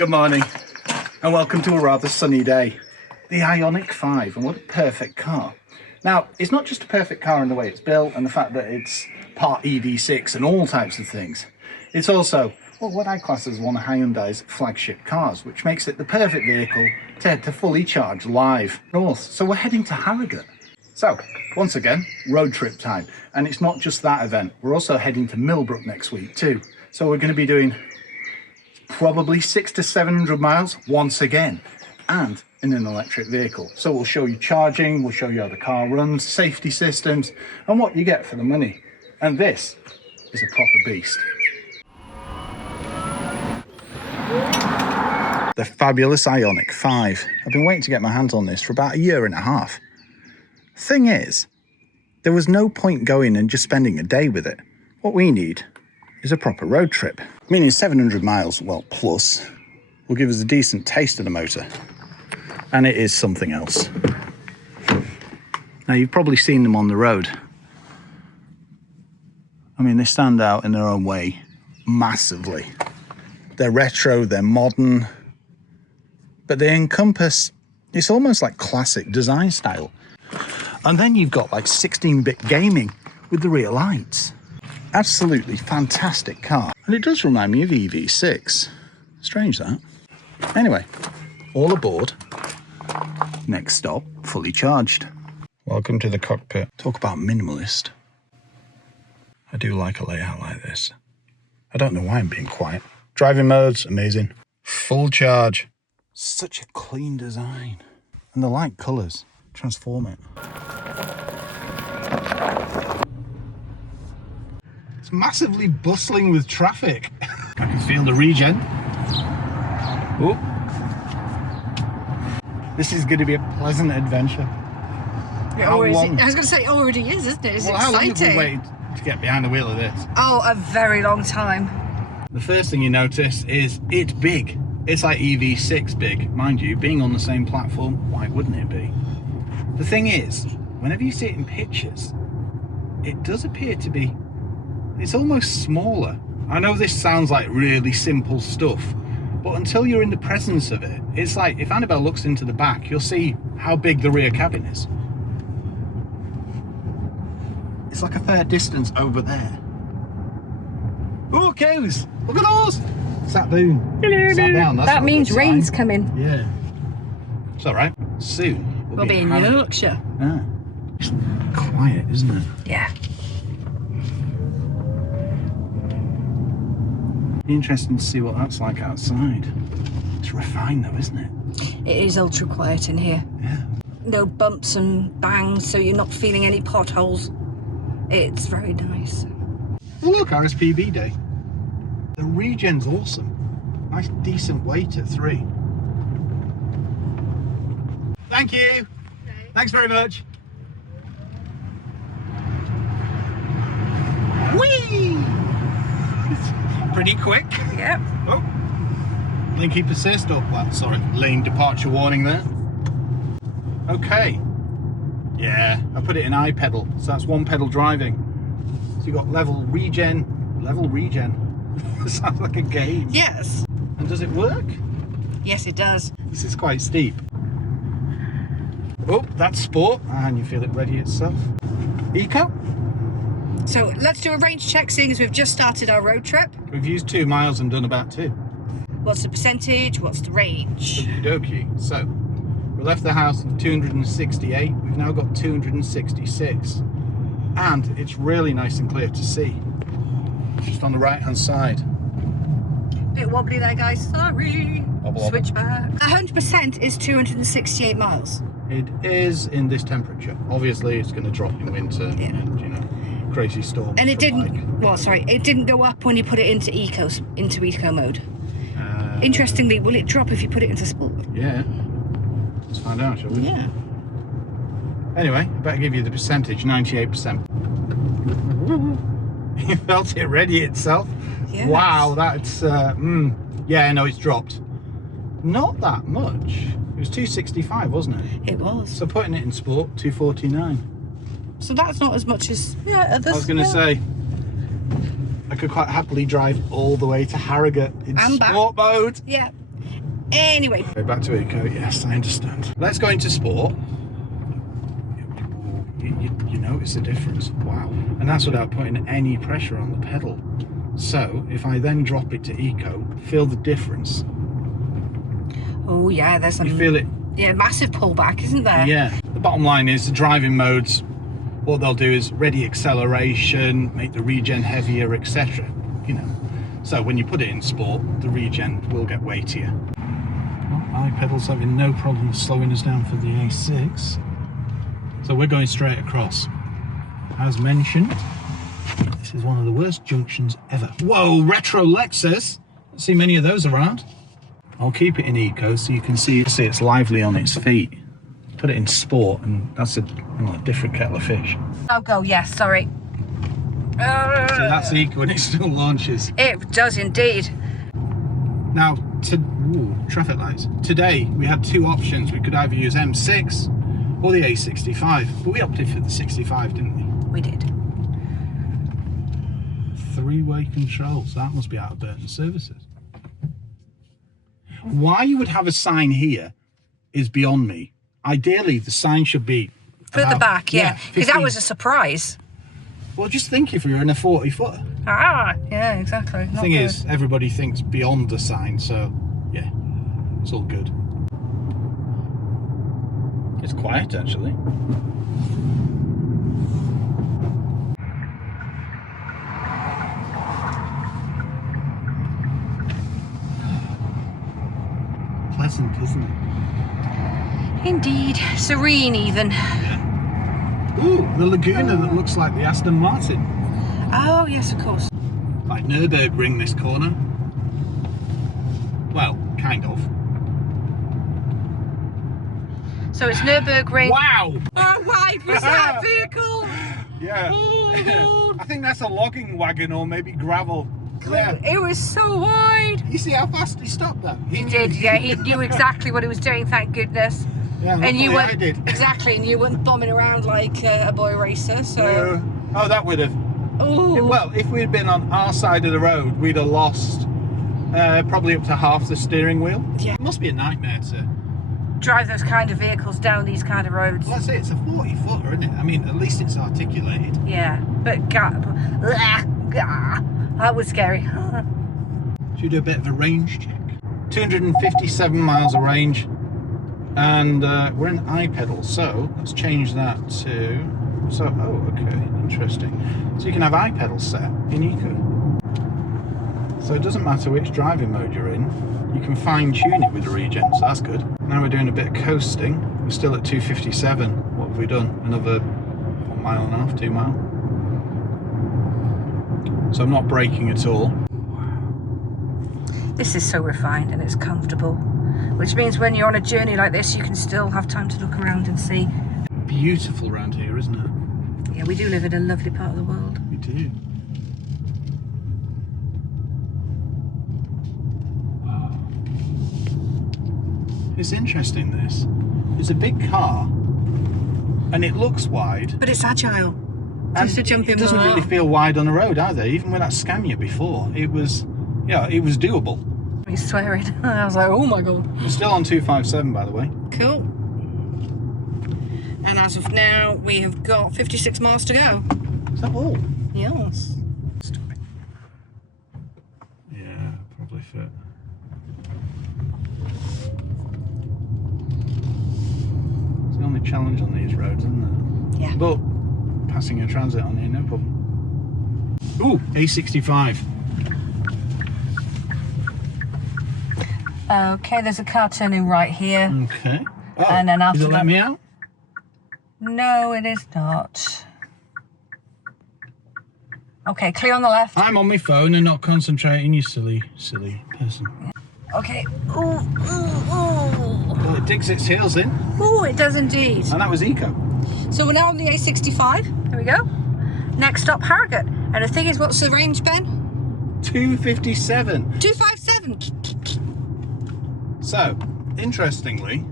Good morning and welcome to a rather sunny day. The Ioniq 5, and what a perfect car. Now, it's not just a perfect car in the way it's built and the fact that it's part EV6 and all types of things. It's also, well, what I class as one of Hyundai's flagship cars, which makes it the perfect vehicle to fully charge live north. So we're heading to Harrogate. So, once again, road trip time. And it's not just that event. We're also heading to Millbrook next week too. So we're going to be doing probably 600 to 700 miles once again, and in an electric vehicle. So we'll show you charging, we'll show you how the car runs, safety systems, and what you get for the money. And this is a proper beast. The fabulous Ioniq 5. I've been waiting to get my hands on this for about a year and a half. Thing is, there was no point going and just spending a day with it. What we need is a proper road trip. Meaning 700 miles, well, plus, will give us a decent taste of the motor. And it is something else. Now, you've probably seen them on the road. I mean, they stand out in their own way massively. They're retro, they're modern, but they encompass, it's almost like classic design style. And then you've got like 16-bit gaming with the rear lights. Absolutely fantastic car. And it does remind me of EV6. Strange that. Anyway, all aboard. Next stop, fully charged. Welcome to the cockpit. Talk about minimalist. I do like a layout like this. I don't know why I'm being quiet. Driving modes, amazing. Full charge. Such a clean design. And the light colours transform it. It's massively bustling with traffic. I can feel the regen. Oh. This is going to be a pleasant adventure. I was going to say, it already is, isn't it? It's exciting. How long have we waited to get behind the wheel of this? Oh, a very long time. The first thing you notice is it's big. It's like EV6 big. Mind you, being on the same platform, why wouldn't it be? The thing is, whenever you see it in pictures, it does appear to be, it's almost smaller. I know this sounds like really simple stuff, but until you're in the presence of it, it's like if Annabelle looks into the back, you'll see how big the rear cabin is. It's like a fair distance over there. Oh, cows! Look at those! Sat down. Sat down. That means rain's coming. Yeah. It's all right. Soon We'll be in Yorkshire. Ah. It's quiet, isn't it? Yeah. Interesting to see what that's like outside. It's refined though, isn't it? It is ultra quiet in here. Yeah. No bumps and bangs, so you're not feeling any potholes. It's very nice. Oh look, RSPB day. The regen's awesome. Nice decent weight at 3. Thank you. Okay. Thanks very much. Whee! It's pretty quick. Yep. Oh. Lane keep assist, or well, sorry, lane departure warning there. Okay. Yeah, I put it in I pedal, so that's one pedal driving. So you've got level regen. Sounds like a game. Yes. And does it work? Yes, it does. This is quite steep. Oh, that's sport, and you feel it ready itself. Eco. So let's do a range check, seeing as we've just started our road trip. We've used 2 miles and done about 2. What's the percentage? What's the range? Okie dokie. So we left the house at 268. We've now got 266. And it's really nice and clear to see. Just on the right hand side. Bit wobbly there, guys. Sorry. Wobble, Switch back. 100% is 268 miles. It is in this temperature. Obviously, it's going to drop in winter and, you know, crazy storms. And it didn't, well, sorry, it didn't go up when you put it into eco mode. Interestingly, will it drop if you put it into sport? Yeah. Let's find out, shall we? Yeah. Anyway, I better give you the percentage, 98%. You felt it ready itself? Yes. Wow, that's, yeah, no, it's dropped. Not that much. It was 265, wasn't it? It was. So putting it in sport, 249. So that's not as much as others. I was going to say, I could quite happily drive all the way to Harrogate in and sport mode. Yeah. Anyway. Back to Eco, yes, I understand. Let's go into Sport. You notice the difference, wow. And that's without putting any pressure on the pedal. So, if I then drop it to Eco, feel the difference. Oh yeah, there's some... You feel it? Yeah, massive pullback, isn't there? Yeah. The bottom line is the driving modes, what they'll do is ready acceleration, make the regen heavier, etc. You know. So when you put it in Sport, the regen will get weightier. Well, iPedal's having no problem slowing us down for the A6. So we're going straight across. As mentioned, this is one of the worst junctions ever. Whoa, retro Lexus! Don't see many of those around. I'll keep it in Eco so you can see it's lively on its feet. Put it in Sport and that's a different kettle of fish. Oh, go, yes, sorry. So that's Eco and it still launches. It does indeed. Now, traffic lights. Today we had two options. We could either use M6 or the A65, but we opted for the 65, didn't we? We did. Three-way controls. That must be out of Burton Services. Why you would have a sign here is beyond me. Ideally, the sign should be further back, yeah, because that 15. was a surprise. Well, just think if you're in a 40-footer. Ah, yeah, exactly. The thing is, everybody thinks beyond the sign, so yeah, it's all good. It's quiet, actually. Pleasant, isn't it? Indeed. Serene, even. Yeah. Ooh, the Laguna that looks like the Aston Martin. Oh, yes, of course. Like Nürburgring, this corner. Well, kind of. So it's Nürburgring. Wow! How wide was that vehicle? Yeah. Oh, I think that's a logging wagon or maybe gravel. Yeah. it was so wide. You see how fast he stopped that? He did, yeah. He knew exactly what he was doing, thank goodness. Yeah, and you I weren't did. exactly, and you weren't bombing around like a boy racer. So. Oh, that would have. Ooh. Well, if we'd been on our side of the road, we'd have lost probably up to half the steering wheel. Yeah. It must be a nightmare to drive those kind of vehicles down these kind of roads. Well, let's say it's a 40-footer, isn't it? I mean, at least it's articulated. Yeah, but that was scary. Should we do a bit of a range check? 257 miles of range, and we're in iPedal, so let's change that to... So, oh, okay, interesting. So you can have iPedal set in Eco. So it doesn't matter which driving mode you're in, you can fine tune it with the regen, so that's good. Now we're doing a bit of coasting. We're still at 257. What have we done? Another 1.5 miles, 2 miles. So I'm not braking at all. This is so refined and it's comfortable, which means when you're on a journey like this, you can still have time to look around and see. Beautiful around here, isn't it? Yeah, we do live in a lovely part of the world. We do. It's interesting, this. It's a big car, and it looks wide. But it's agile. And Just to jump in. It doesn't really feel wide on the road either. Even with that Scania before, it was, yeah, it was doable. He's swearing. I was like, oh my god. We're still on 257, by the way. Cool. And as of now, we have got 56 miles to go. Is that all? Yes. Yeah, probably fit. It's the only challenge on these roads, isn't it? Yeah. But passing a transit on here, no problem. Ooh, A65. Okay, there's a car turning right here. Okay. Oh, And then after does it let that- me out? No, it is not. Okay, clear on the left. I'm on my phone and not concentrating, you silly person. Okay. Ooh, ooh, ooh. Well, it digs its heels in, Ooh, it does indeed. and that was Eco. So we're now on the A65. There we go. Next stop, Harrogate. And the thing is, what's the range, Ben? 257. 257. So, interestingly,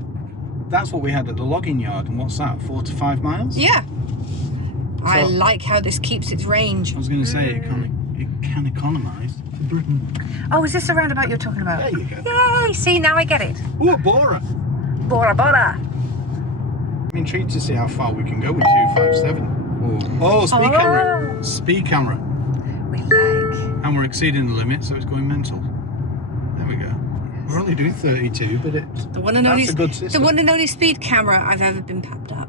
that's what we had at the logging yard, and what's that, 4 to 5 miles? Yeah. I So- like how this keeps its range. I was going to say it can economise for Britain. Oh, is this the roundabout you're talking about? There you go. Yay! See, now I get it. Oh, Bora. Bora Bora. I'm intrigued to see how far we can go with 257. Oh, speed camera. Speed camera. We like. And we're exceeding the limit, so it's going mental. There we go. We're only doing 32, but it's The one and only, that's a good system. the one and only speed camera I've ever been papped up.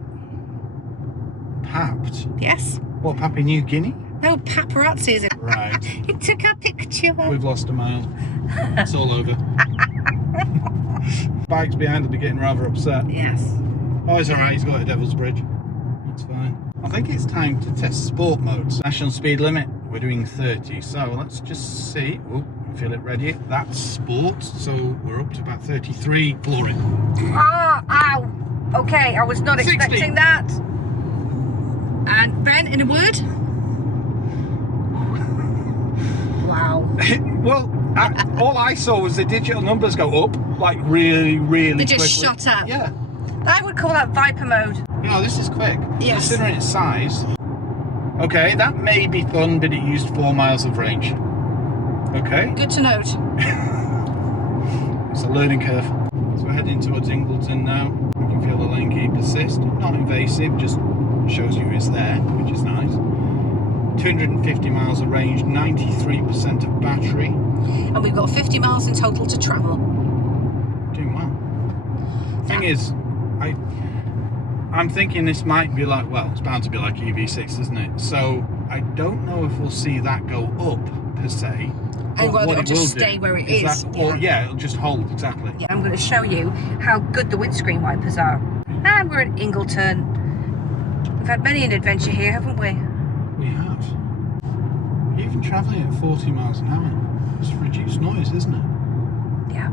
Papped? Yes. What, Papua New Guinea? No, paparazzi is it? Right. It took a picture. We've lost a mile. It's all over. Bikes behind will be getting rather upset. Yes. Oh, it's alright, he's got a Devil's Bridge. That's fine. I think it's time to test sport modes. National speed limit, we're doing 30. So let's just see. Oh, feel it ready. That's sport. So we're up to about 33 flooring. Ah, ow. Okay, I was not 60. expecting that. And Ben, in a word? Wow. Well, all I saw was the digital numbers go up, like really, really They just quickly. shot up. Yeah. I would call that Viper mode. You know, this is quick. Yes. Considering its size. Okay, that may be fun, but it used 4 miles of range. Okay. Good to note. It's a learning curve. So we're heading towards Ingleton now. We can feel the lane keep assist. Not invasive, just shows you it's there, which is nice. 250 miles of range, 93% of battery. And we've got 50 miles in total to travel. Doing well. Thing is, I'm thinking this might be like, well, it's bound to be like EV6, isn't it? So I don't know if we'll see that go up per se. And what it'll it just will stay do where it is. Or yeah, it'll just hold, exactly. Yeah, I'm going to show you how good the windscreen wipers are. And we're at Ingleton. We've had many an adventure here, haven't we? We have. Even travelling at 40 miles an hour, it's reduced noise, isn't it? Yeah.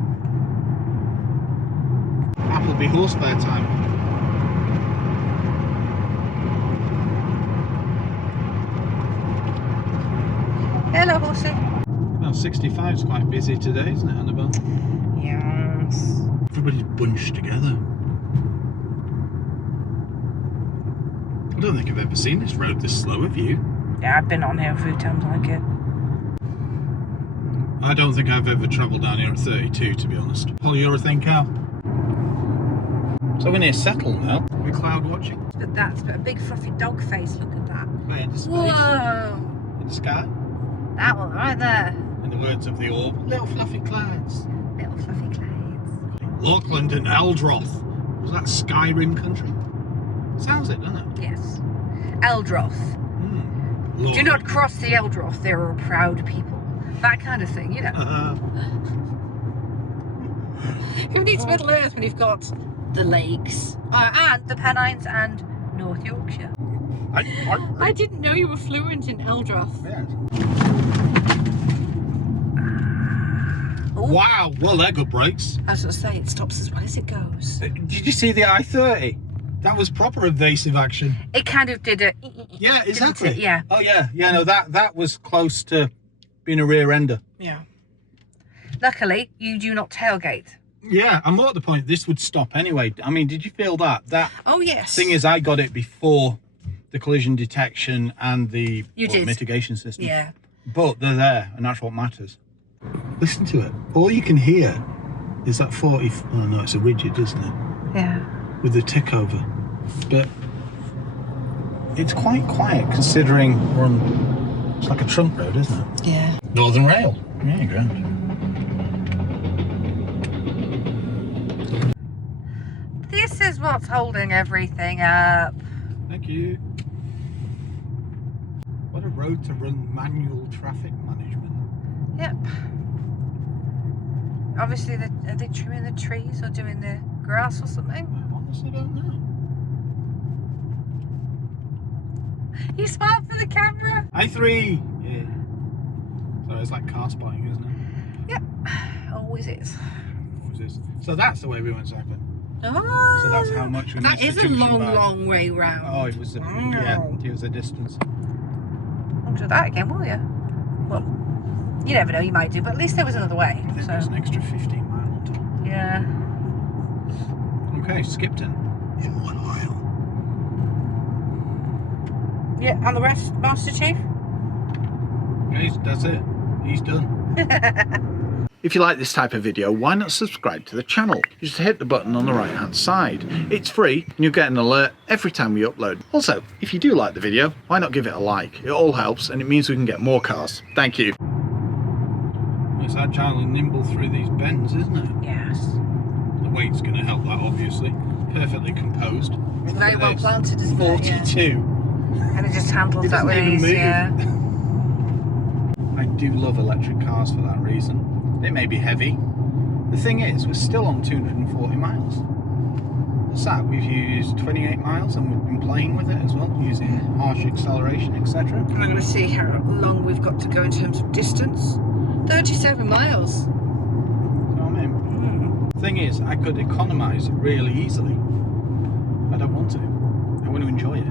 Appleby horsepower time. Hello, horsey. Well, 65 is quite busy today, isn't it, Annabelle? Yes. Everybody's bunched together. I don't think I've ever seen this road this slow, have you? Yeah, I've been on here a few times like it. I don't think I've ever travelled down here at 32, to be honest. Polyurethane car. So we're near Settle now. We're cloud watching. But that's a big fluffy dog face, look at that. Way into space. Whoa! In the sky. That one right there. In the words of the orb, little fluffy clouds. Little fluffy clouds. Lochland and Eldroth. Was that Skyrim country? Sounds it, doesn't it? Yes. Eldroth. Do not cross the Eldroth, they are a proud people. That kind of thing, you know. Who needs Middle Earth when you've got the lakes? And the Pennines and North Yorkshire. I didn't know you were fluent in Eldroth. Yes. Wow, well, they're good brakes. I was going to say, it stops as well as it goes. Did you see the I-30? That was proper evasive action. It kind of did it. Yeah, exactly. Yeah. Oh, yeah. Yeah, no, that was close to being a rear ender. Yeah. Luckily, you do not tailgate. Yeah, I'm more at the point this would stop anyway. I mean, did you feel that? Oh, yes. Thing is, I got it before the collision detection and the did. mitigation system. Yeah. But they're there, and that's what matters. Listen to it. All you can hear is that 40... Oh, no, it's a rigid, isn't it? Yeah. With the tick over. But it's quite quiet considering we're on... It's like a trunk road, isn't it? Yeah. Northern Rail. Yeah, grand. This is what's holding everything up. Thank you. What a road to run manual traffic management. Yep. Obviously, are they trimming the trees or doing the grass or something? I honestly don't know. You smart for the camera. I3. Yeah. So it's like car spotting, isn't it? Yep. Always is. Always is. So that's the way we went cycling. Oh. So that's how much we That missed is the a junction long, by. long way round. Oh, it was a yeah. It was a distance. Won't do that again, will you? Well, you never know. You might do, but at least there was another way. I think So there's an extra 15 mile on top. yeah. Okay, Skipton. In 1 mile. Yeah, and the rest, Master Chief. That's it. He's done. If you like this type of video, why not subscribe to the channel? You just hit the button on the right hand side. It's free and you'll get an alert every time we upload. Also, if you do like the video, why not give it a like? It all helps and it means we can get more cars. Thank you. It's agile and nimble through these bends, isn't it? Yes. The weight's going to help that, obviously. Perfectly composed. It's very well planted, isn't 42. it? Yeah. And it just handles that with ease, yeah. I do love electric cars for that reason. They may be heavy. The thing is, we're still on 240 miles. What's that? We've used 28 miles and we've been playing with it as well, using harsh acceleration, etc. I'm going to see how long we've got to go in terms of distance. 37 miles. You know what I mean? Thing is, I could economise really easily. I don't want to. I want to enjoy it.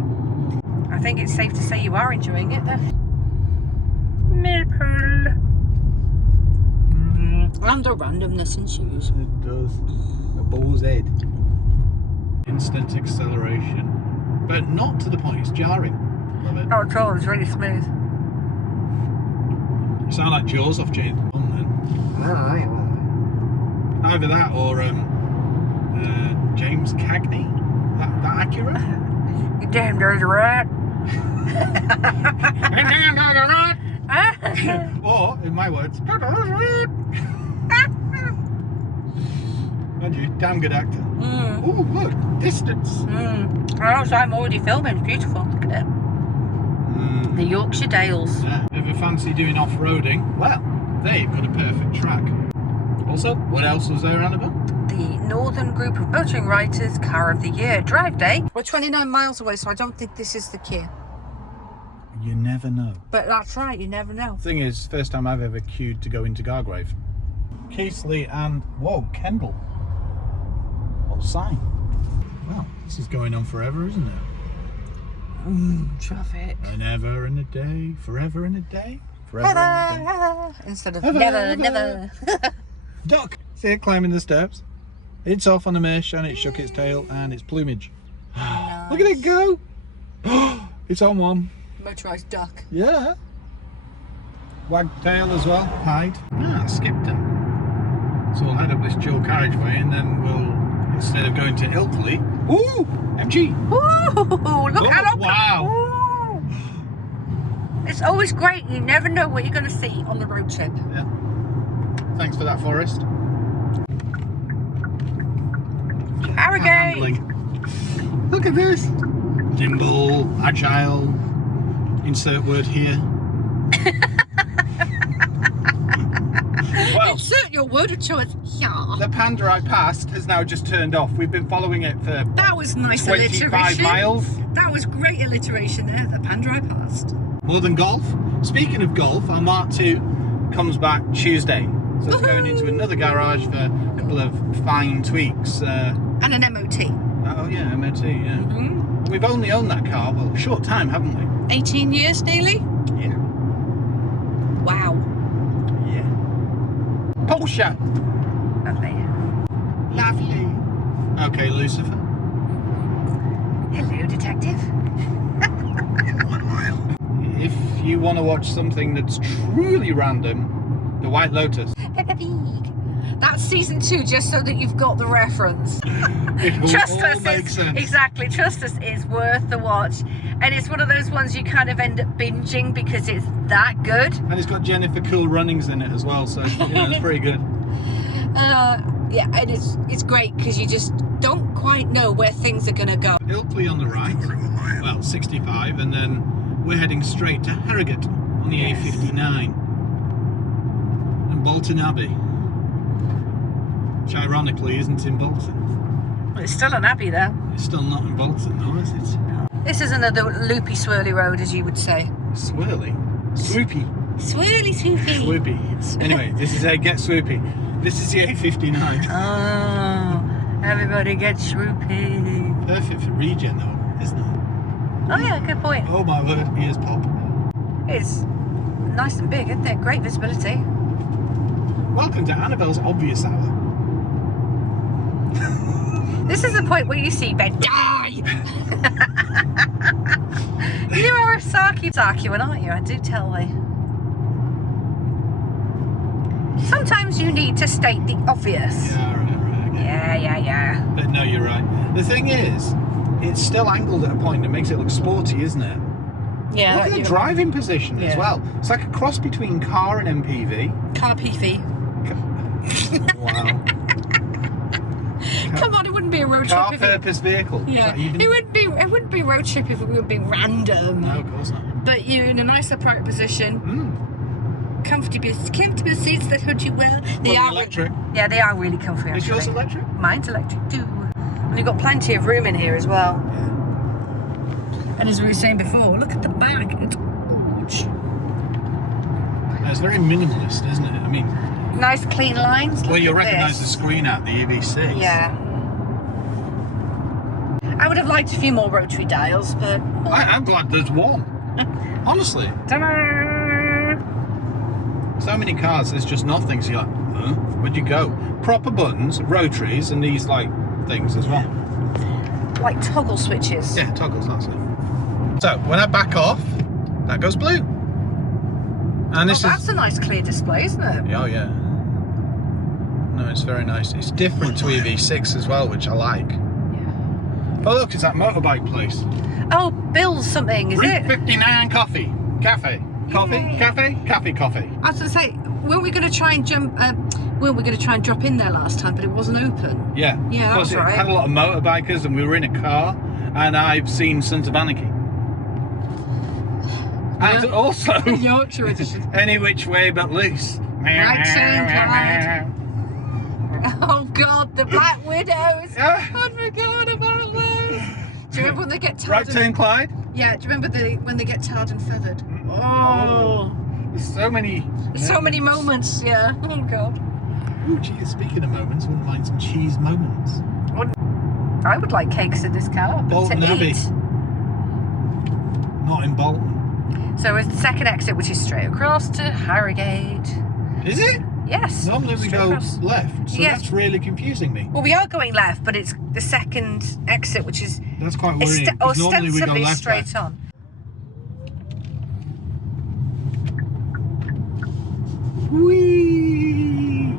I think it's safe to say you are enjoying it though. Millpool. And the randomness ensues. It does. A bull's head. Instant acceleration. But not to the point it's jarring. Love it. Not at all, it's really smooth. You sound like Jaws off James Bond then. Either that or James Cagney. That accurate? You damn dirty rat. Or, in my words, Andrew, damn good actor. Oh, look, distance. Oh, so I'm already filming. It's beautiful. Look at it. The Yorkshire Dales. Yeah. Ever fancy doing off-roading? Well, they've got a perfect track. Also, what else was there, Annabelle? The Northern Group of Motoring Writers Car of the Year Drive Day. We're 29 miles away, so I don't think this is the queue. You never know. But that's right, you never know. Thing is, first time I've ever queued to go into Gargrave. Keighley and, whoa, Kendall. What sign? Well, this is going on forever, isn't it? Traffic. An ever and a day, forever and a day, forever and a day. Instead of Ever, never. Duck! See it climbing the steps? It's off on a mesh and it shook its tail and its plumage. Nice. Look at it go! It's on one. Motorised duck. Yeah. Wag tail as well, hide. Ah, skipped it. So we'll head up this dual carriageway and then we'll, instead of going to Ilkley, ooh, MG. Ooh, look at it. Wow. Ooh. It's always great. You never know what you're going to see on the road trip. Yeah. Thanks for that, Forrest. Harrogate. Look at this. Nimble, agile, insert word here. Well, insert your word of choice. Yeah. the Panda I passed has now just turned off. We've been following it for That was nice 25 alliteration. miles. That was great alliteration there. The Panda I passed. More than golf. Speaking of golf, our Mark II comes back Tuesday. So it's going into another garage for a couple of fine tweaks. And an MOT. Oh yeah, MOT, yeah. We've only owned that car, well, a short time, haven't we? 18 years nearly? Yeah. Wow. Yeah. Porsche! Lovely. Lovely. Okay, Lucifer. Hello, detective. If you want to watch something that's truly random, The White Lotus. That's season 2, just so that you've got the reference. It will Trust all us, make sense. exactly. Trust us, it's worth the watch, and it's one of those ones you kind of end up binging because it's that good. And it's got Jennifer Cool Runnings in it as well, so it's pretty good. Yeah, and it's great because you just don't quite know where things are gonna go. Ilkley on the right, well, 65, and then we're heading straight to Harrogate on the A59 and Bolton Abbey, which ironically isn't in Bolton. But it's still an abbey though. It's still not in Bolton though, is it? This is another loopy swirly road, as you would say. Swirly. Swoopy. Swirly swoopy. Swoopy. Anyway, this is a Get Swoopy. This is the A59. Oh, everybody gets swoopy. Perfect for regen though, isn't it? Oh yeah, good point. Oh my word, ears pop. It's nice and big, isn't it? Great visibility. Welcome to Annabelle's Obvious Hour. This is the point where you see Ben die! You are a Sarky one, aren't you? I do tell thee. Sometimes you need to state the obvious. Yeah, right, okay. Yeah. But no, you're right. The thing is, it's still angled at a point that makes it look sporty, isn't it? Yeah. Look at the driving position as Yeah. well. It's like a cross between car and MPV. Car PV. Wow. Come on, it wouldn't be a road Car trip. purpose vehicle. Yeah. It wouldn't be a road trip if it would be random. No, of course not. But you're in a nice upright position. Comfortable seats that hold you well. They are electric. Yeah, they are really comfy. Is yours electric? Mine's electric too. And you've got plenty of room in here as well. Yeah. And as we were saying before, look at the back. It's gorgeous. It's very minimalist, isn't it? I mean, nice clean lines. well, you'll Look at recognise the this. screen out the EV6. Yeah. I would have liked a few more rotary dials, but I'm glad there's one. Honestly. ta-da! So many cars, there's just nothing. So you're like, huh? Where'd you go? Proper buttons, rotaries, and these like things as well. Like toggle switches. Yeah, toggles, that's it. So when I back off, that goes blue. And this That's a nice clear display, isn't it? Oh yeah. No, it's very nice. It's different to EV6 as well, which I like. Yeah. Oh look, it's that motorbike place. Oh, Bill's something, is Route it? 59 Cafe. Coffee. Yeah. Coffee. I was going to say, weren't we going to try and drop in there last time, but it wasn't open? Yeah. Yeah, Plus that's it right. had a lot of motorbikers and we were in a car and I've seen Sons of Anarchy. And Yeah. also Yorkshire edition. Any Which Way But Loose. Right turn, Clyde. Oh God, the Black Widows! Yeah. I forgot about those. Do you remember when they get tarred? Right Turn Clyde. Yeah, do you remember when they get tarred and feathered? Oh, There's so many. so many moments. Yeah. Oh God. Ooh, geez, speaking of moments, wouldn't mind some cheese moments. I would like cakes in this car. But Bolton to Abbey. eat. Not in Bolton. So it's the second exit, which is straight across to Harrogate. Is it? Yes. Normally we straight go across. left, so Yes. that's really confusing me. Well, we are going left, but it's the second exit, which is That's quite worrying. 'Cause normally we go ostensibly left. straight there. on. Whee!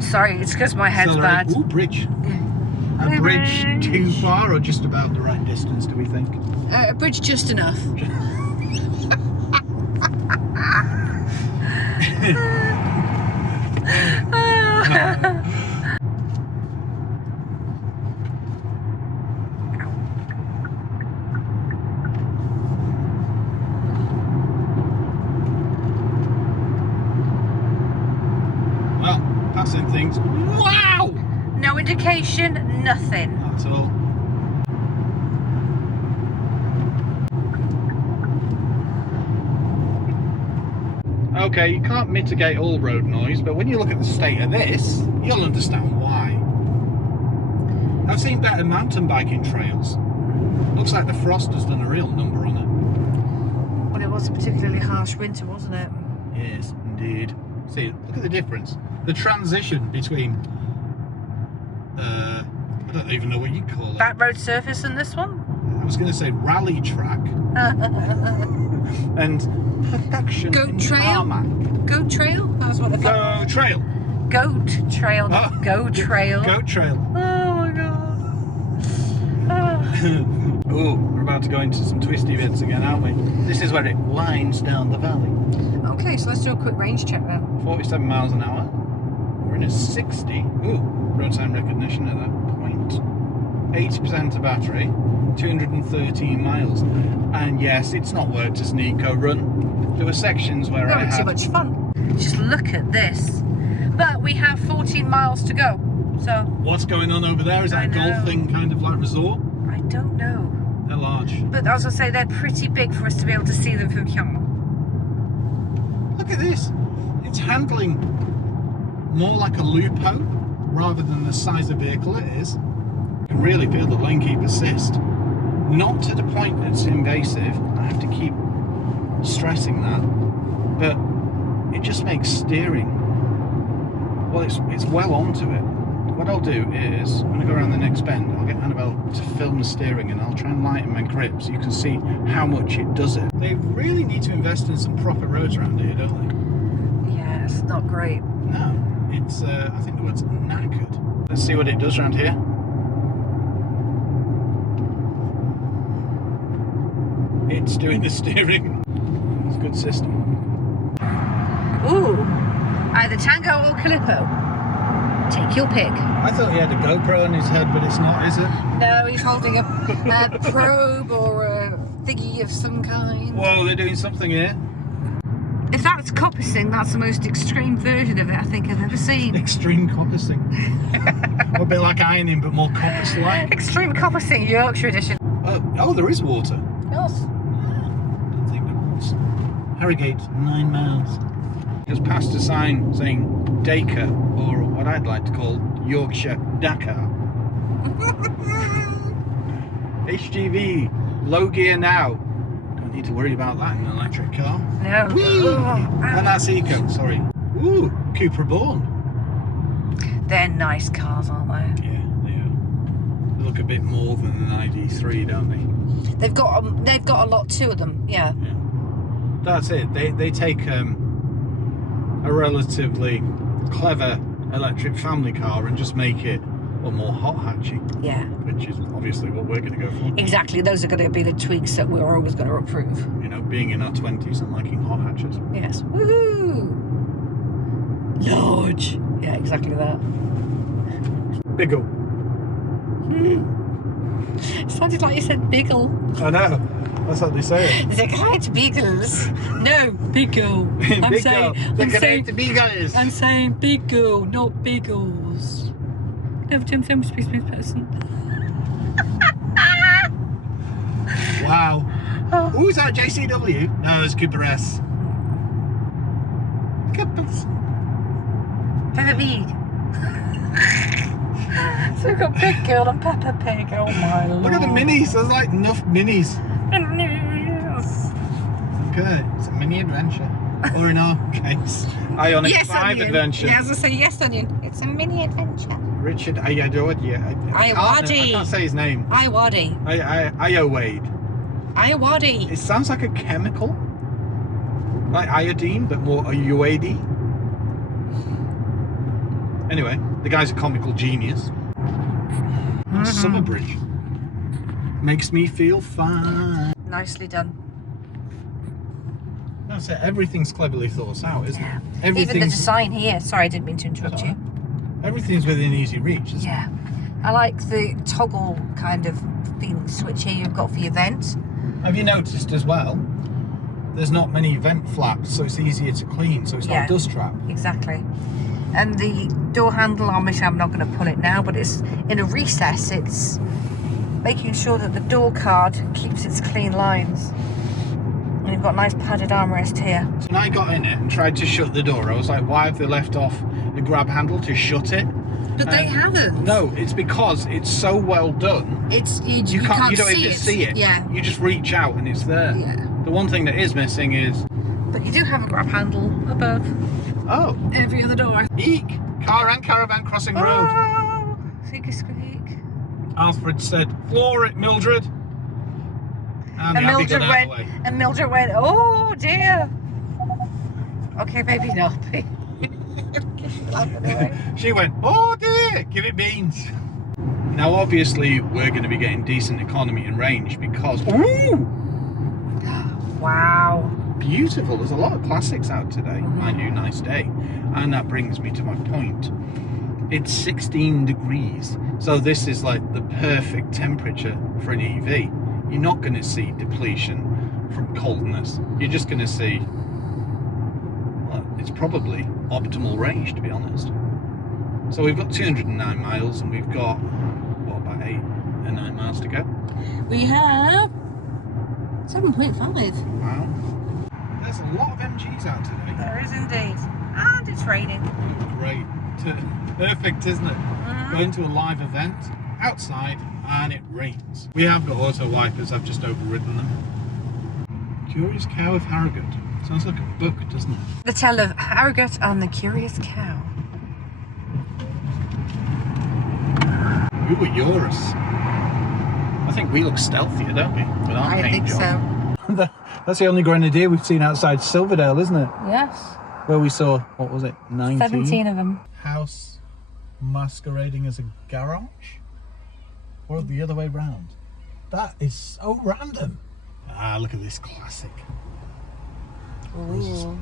Sorry, it's because my head's Sorry. bad. Ooh, bridge. A bridge too far or just about the right distance, do we think? A bridge just enough. Well, passing things. Wow! No indication, nothing. That's all. Okay, you can't mitigate all road noise, but when you look at the state of this, you'll understand why. I've seen better mountain biking trails. Looks like the frost has done a real number on it. Well, it was a particularly harsh winter, wasn't it? Yes, indeed. See, look at the difference. The transition between, I don't even know what you call it. Back road surface in this one? I was going to say rally track and perfection Goat in trail? tarmac. Goat trail? That's what they call Go trail. it. Goat trail, not Oh, go trail. Goat trail. Oh my God. Oh. Oh, we're about to go into some twisty bits again, aren't we? This is where it winds down the valley. Okay, so let's do a quick range check then. 47 miles an hour. We're in a 60. Ooh, road sign recognition at that point. 80% of battery, 213 miles. And yes, it's not worked as an eco run. There were sections where I Not too had... much fun. Just look at this. But we have 14 miles to go. So What's going on over there? Is that I a know. golfing kind of like resort? I don't know. They're large. But as I say, they're pretty big for us to be able to see them from here. Look at this. It's handling more like a Lupo rather than the size of vehicle it is. You can really feel the lane keep assist. Not to the point that's invasive. I have to keep stressing that. But it just makes steering. Well, it's well onto it. What I'll do is, when I go around the next bend, I'll get Annabelle to film the steering and I'll try and lighten my grip so you can see how much it does it. They really need to invest in some proper roads around here, don't they? it's not great. No, it's, I think the word's knackered. Let's see what it does around here. It's doing the steering. It's a good system. Ooh, either Tango or Calippo. Take your pick. I thought he had a GoPro on his head, but it's not, is it? No, he's holding a probe or a thingy of some kind. Whoa, they're doing something here. If that's coppicing, that's the most extreme version of it I think I've ever seen. Extreme coppicing. A bit like ironing, but more coppice-like. Extreme coppicing, Yorkshire edition. Oh, there is water. Yes. Don't think there was. Harrogate, 9 miles. Just passed a sign saying Dakar, or what I'd like to call Yorkshire Dakar. HGV, low gear now. Don't need to worry about that in an electric car. No. Whee! And that's eco, sorry. Ooh, Cupra Born. They're nice cars, aren't they? Yeah, they are. They look a bit more than an ID3, don't they? They've got a lot to them, yeah. That's it. They take a relatively clever electric family car and just make it more hot hatchy. Yeah. Which is obviously what we're going to go for. Exactly. Those are going to be the tweaks that we're always going to approve. You know, being in our 20s and liking hot hatches. Yes. Woohoo! Large. Yeah, exactly that. Biggle. Sounded like you said biggle. I know. That's what they say. They can't biggles. No, biggle. I'm saying biggle, not biggles. No, Jim, please, person. Wow. Oh. Who's that? JCW? No, it's Cooper S. Coopers. Peppa Pig. So we've got Big Girl and Peppa Pig. Oh my lord. Look at the minis. There's like enough minis. Minis. Okay, it's a mini adventure. Or in our case, Ioniq yes, 5 onion. adventure. Yeah, as I say, yes, onion. It's a mini adventure. Richard Iowadi. I can't say his name. Iowadi. Iowadi. It sounds like a chemical. Like iodine, but more Iowadi. Anyway, the guy's a comical genius. Summer Bridge. Makes me feel fine. Nicely done. That's it. Everything's cleverly thought out, isn't it? Even the design here. Sorry, I didn't mean to interrupt you. Everything's within easy reach, isn't it? I like the toggle kind of feeling switch here you've got for your vent. Have you noticed as well? There's not many vent flaps, so it's easier to clean, so it's not a dust trap. Exactly. And the door handle, I'm not going to pull it now, but it's in a recess. It's making sure that the door card keeps its clean lines. And you've got a nice padded armrest here. So when I got in it and tried to shut the door, I was like, why have they left off the grab handle to shut it? But they haven't. No, it's because it's so well done. You don't even see it. Yeah. You just reach out and it's there. Yeah. The one thing that is missing is... But you do have a grab handle above. Oh. Every other door. Eek! Car and caravan crossing road. Oh, squeaky squeak. Alfred said, floor it, Mildred. And Mildred went, oh dear. Okay, maybe not. She went, oh dear, give it beans. Now obviously we're going to be getting decent economy and range because... Ooh! Wow. Beautiful. There's a lot of classics out today. Mind you, nice day. And that brings me to my point. It's 16 degrees. So this is like the perfect temperature for an EV. You're not going to see depletion from coldness. You're just going to see, well, it's probably optimal range, to be honest. So we've got 209 miles and we've got, what, about 8 or 9 miles to go? We have 7.5. Wow. There's a lot of MGs out today. There is indeed. And it's raining. Great. Perfect, isn't it? Going to a live event outside and it rains. We have got auto wipers, I've just overridden them. Curious Cow of Harrogate. Sounds like a book, doesn't it? The Tale of Harrogate and the Curious Cow. Ooh, yours. I think we look stealthier, don't we? With our paint job. So. That's the only Grenadier we've seen outside Silverdale, isn't it? Yes. where we saw, what was it, 19? 17 of them. House masquerading as a garage? Or the other way round? That is so random. Ah, look at this classic. Ooh.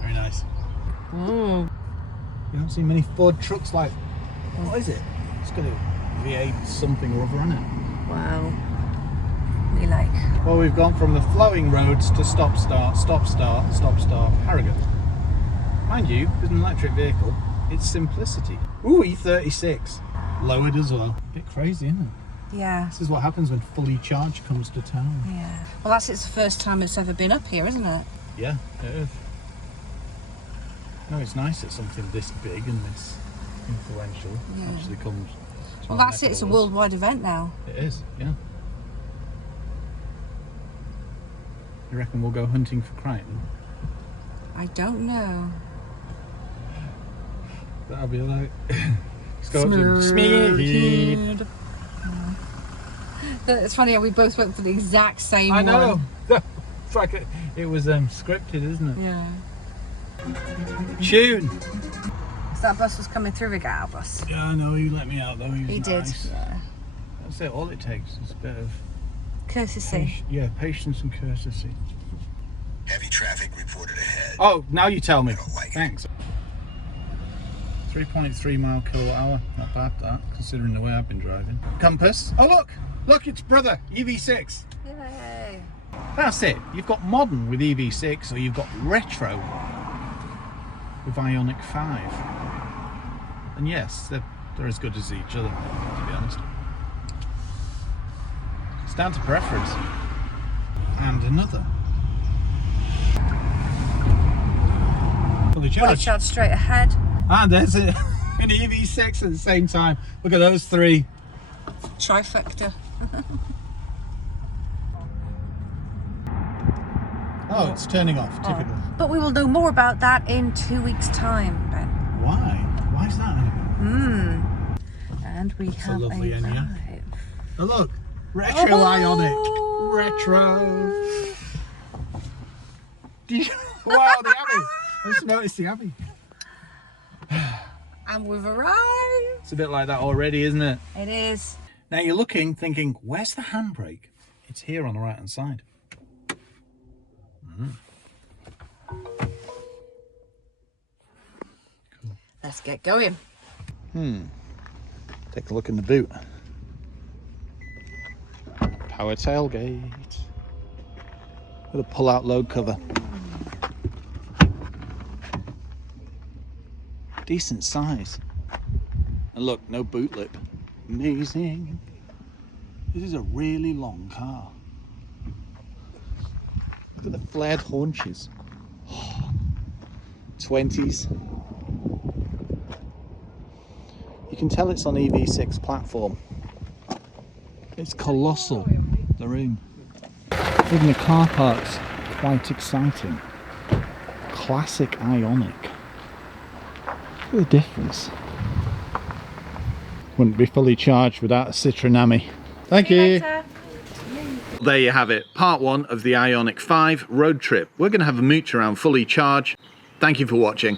Very nice. Mm. You don't see many Ford trucks like, what is it? It's got a V8 something or other on it. Wow. We like. Well, we've gone from the flowing roads to stop, start, stop, start, stop, start, Harrogate. Mind you, with an electric vehicle, it's simplicity. Ooh, E36. Lowered as well. A bit crazy, isn't it? Yeah. This is what happens when fully charged comes to town. Yeah. Well, that's its first time it's ever been up here, isn't it? Yeah, it is. No, it's nice that something this big and this influential actually comes to Well, our that's neck it. of It's a the woods. worldwide event now. It is, yeah. You reckon we'll go hunting for Crichton? I don't know. That'll be like... Smeared. It's funny how we both went for the exact same I know. one. It's like it was scripted, isn't it? Yeah. Tune. So that bus was coming through, a Gal bus. Yeah, I know. He let me out though. He did. Nice. Yeah. That's it. All it takes is a bit of Courtesy. patience and courtesy. Heavy traffic reported ahead. Oh, now you tell me. I don't like it. Thanks. 3.3 mile kilowatt hour. Not bad that, considering the way I've been driving. Compass. Oh look, look, it's brother EV6. Yay. That's it. You've got modern with EV6, or you've got retro with Ioniq 5. And yes, they're as good as each other, to be honest. It's down to preference. And another. Fully Fully charged. charged straight ahead. And there's an EV6 at the same time. Look at those three. Trifecta. Oh, it's turning off, typical. But we will know more about that in 2 weeks' time, Ben. Why? Why is that? And we That's a have lovely a Enyaq. drive. Oh look, retro Ioniq. Retro. Wow, the Abbey. I just noticed the Abbey. And we've arrived. It's a bit like that already, isn't it? It is. Now you're looking, thinking, where's the handbrake? It's here on the right hand side. Cool. Let's get going. Take a look in the boot. Power tailgate. With a pull-out load cover. Decent size. And look, no boot lip. Amazing. This is a really long car. Look at the flared haunches. 20s. You can tell it's on EV6 platform. It's colossal, the room. Even the car park's quite exciting. Classic Ioniq. Look at the difference. Wouldn't be fully charged without a Citronami. Thank you. There you have it, part one of the Ioniq 5 road trip. We're going to have a mooch around fully charged. Thank you for watching.